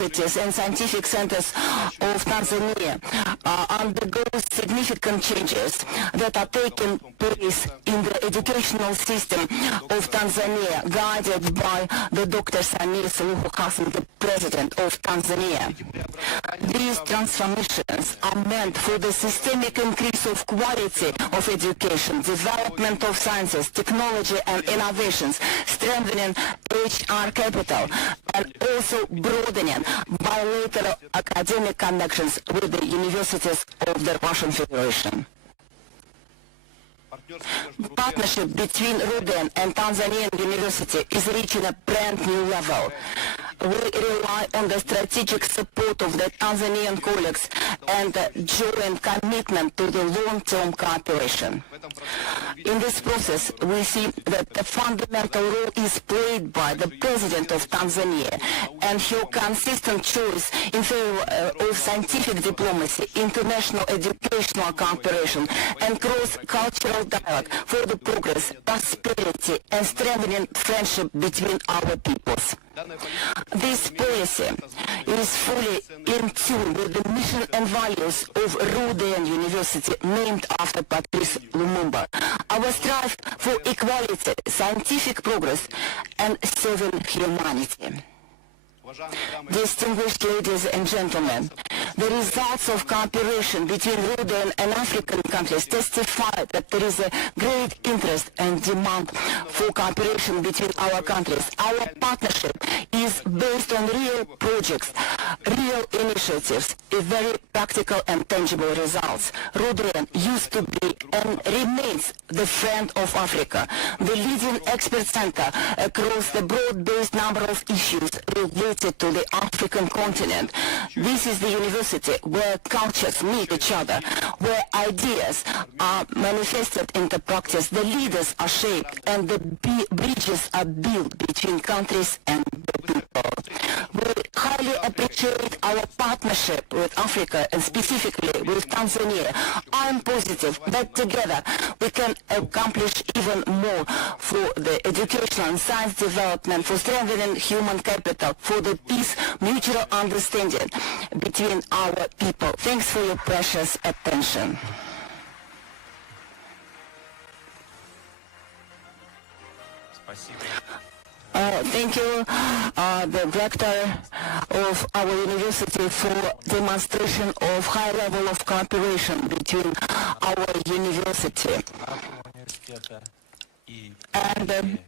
universities and scientific centers of Tanzania undergo significant changes that are taking place in the educational system of Tanzania, guided by the Dr. Samia Suluhu Hassan, the President of Tanzania. These transformations are meant for the systemic increase of quality of education, development of sciences, technology and innovations, strengthening HR capital, and also broadening bilateral academic connections with the universities of the Russian Federation. Partnership between RUDN and Tanzanian University is reaching a brand new level. We rely on the strategic support of the Tanzanian colleagues and the joint commitment to the long-term cooperation. In this process, we see that a fundamental role is played by the President of Tanzania and her consistent choice in favor of scientific diplomacy, international educational cooperation, and cross-cultural dialogue for the progress, prosperity, and strengthening friendship between our peoples. This policy is fully in tune with the mission and values of RUDN University, named after Patrice Lumumba. Our strive for equality, scientific progress, and serving humanity. Distinguished ladies and gentlemen, the results of cooperation between RUDN and African countries testify that there is a great interest and demand for cooperation between our countries. Our partnership is based on real projects, real initiatives, very practical and tangible results. RUDN used to be and remains the friend of Africa, the leading expert center across the broad-based number of issues related to the African continent. This is the university where cultures meet each other, where ideas are manifested into practice, the leaders are shaped, and the bridges are built between countries and the people. We highly appreciate our partnership with Africa and specifically with Tanzania. I am positive that together we can accomplish even more for the educational and science development, for strengthening human capital, for the peace, mutual understanding between our people. Thanks for your precious attention. Thank you, the director of our university, for demonstration of high level of cooperation between our university. And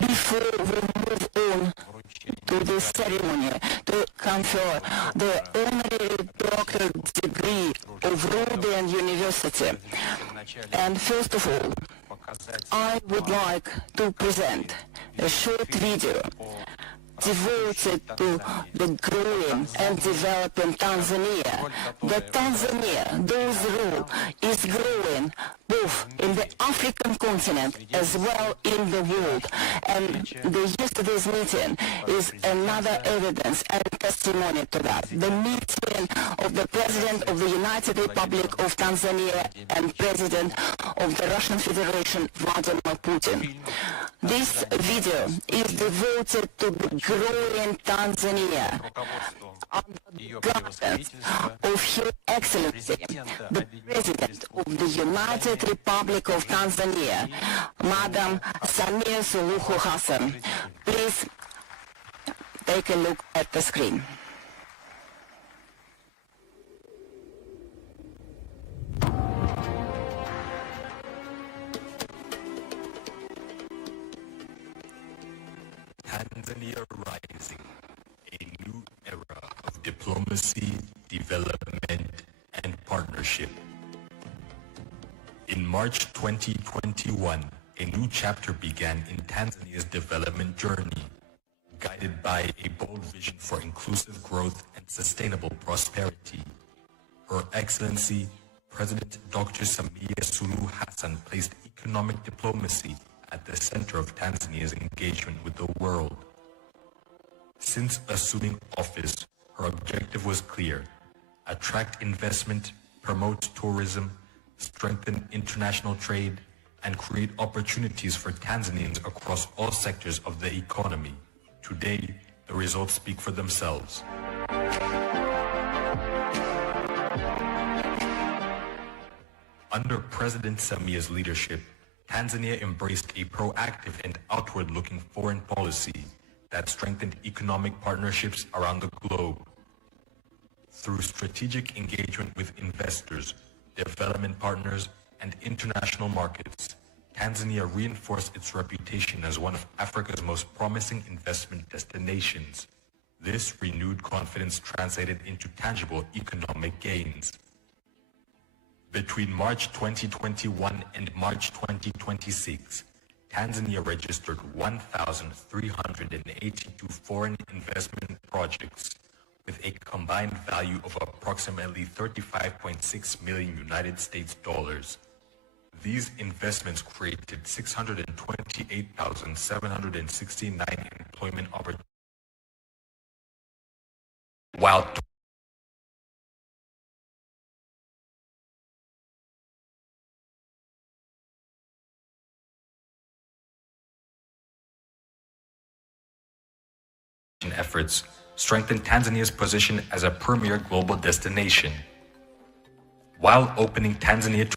before we move on to the ceremony to confer the honorary doctorate degree of RUDN University, and first of all, I would like to present a short video devoted to the growing and developing Tanzania. The Tanzania, those rule, is growing both in the African continent as well in the world. And yesterday's meeting is another evidence and testimony to that. The meeting of the President of the United Republic of Tanzania and President of the Russian Federation, Vladimir Putin. This video is devoted to the growing Tanzania under the guidance of Her Excellency, the President of the United Republic of Tanzania, Madam Samia Suluhu Hassan. Please take a look at the screen. Tanzania rising, a new era of diplomacy, development, and partnership. In March 2021, a new chapter began in Tanzania's development journey, guided by a bold vision for inclusive growth and sustainable prosperity. Her Excellency, President Dr. Samia Suluhu Hassan, placed economic diplomacy at the center of Tanzania's engagement with the world. Since assuming office, her objective was clear: attract investment, promote tourism, strengthen international trade, and create opportunities for Tanzanians across all sectors of the economy. Today, The results speak for themselves. Under President Samia's leadership, Tanzania embraced a proactive and outward-looking foreign policy that strengthened economic partnerships around the globe. Through strategic engagement with investors, development partners, and international markets, Tanzania reinforced its reputation as one of Africa's most promising investment destinations. This renewed confidence translated into tangible economic gains. Between March 2021 and March 2026, Tanzania registered 1,382 foreign investment projects with a combined value of approximately 35.6 million United States dollars. These investments created 628,769 employment opportunities, while efforts strengthened Tanzania's position as a premier global destination. While opening Tanzania to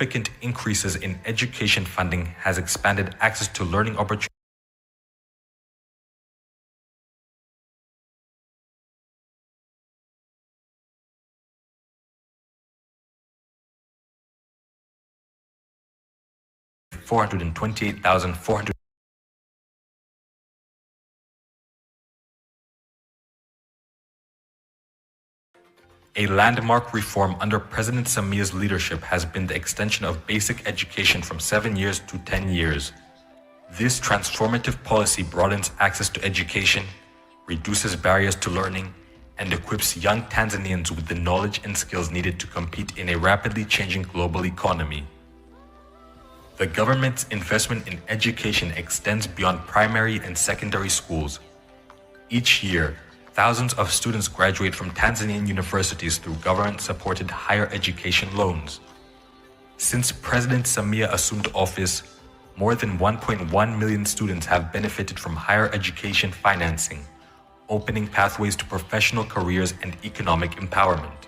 significant increases in education funding has expanded access to learning opportunities. $428,400. A landmark reform under President Samia's leadership has been the extension of basic education from 7 years to 10 years. This transformative policy broadens access to education, reduces barriers to learning, and equips young Tanzanians with the knowledge and skills needed to compete in a rapidly changing global economy. The government's investment in education extends beyond primary and secondary schools. Each year, thousands of students graduate from Tanzanian universities through government-supported higher education loans. Since President Samia assumed office, more than 1.1 million students have benefited from higher education financing, opening pathways to professional careers and economic empowerment.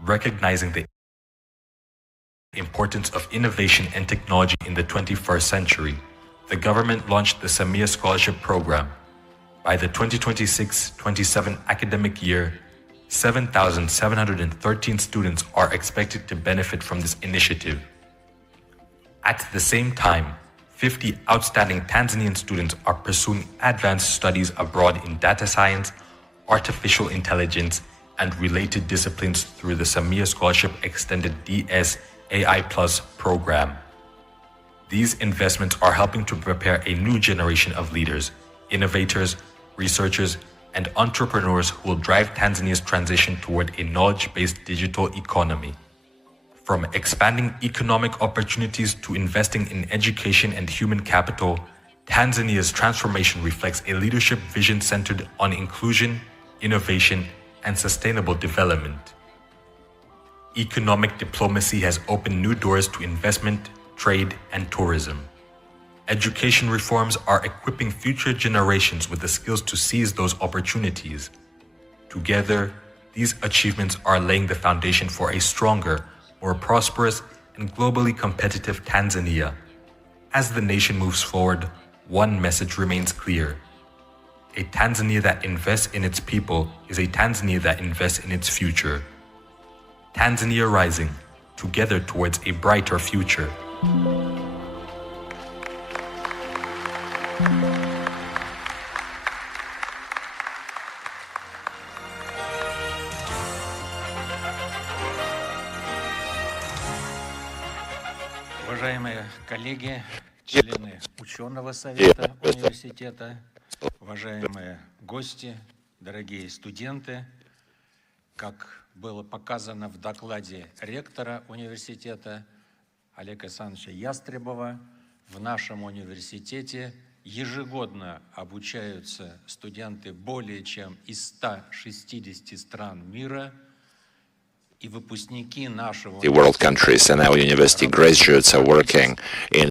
Recognizing the importance of innovation and technology in the 21st century, the government launched the Samia Scholarship Program. By the 2026-27 academic year, 7,713 students are expected to benefit from this initiative. At the same time, 50 outstanding Tanzanian students are pursuing advanced studies abroad in data science, artificial intelligence, and related disciplines through the Samia Scholarship Extended DS AI Plus program. These investments are helping to prepare a new generation of leaders, innovators, researchers, and entrepreneurs who will drive Tanzania's transition toward a knowledge-based digital economy. From expanding economic opportunities to investing in education and human capital, Tanzania's transformation reflects a leadership vision centered on inclusion, innovation, and sustainable development. Economic diplomacy has opened new doors to investment, trade, and tourism. Education reforms are equipping future generations with the skills to seize those opportunities. Together, these achievements are laying the foundation for a stronger, more prosperous, and globally competitive Tanzania. As the nation moves forward, one message remains clear. A Tanzania that invests in its people is a Tanzania that invests in its future. Tanzania rising, together towards a brighter future. Уважаемые коллеги, члены ученого совета университета, уважаемые гости, дорогие студенты, как было показано в докладе ректора университета Олега Александровича Ястребова, в нашем университете ежегодно обучаются студенты более чем из 160 стран мира, и выпускники нашего The world countries and our university graduates are working in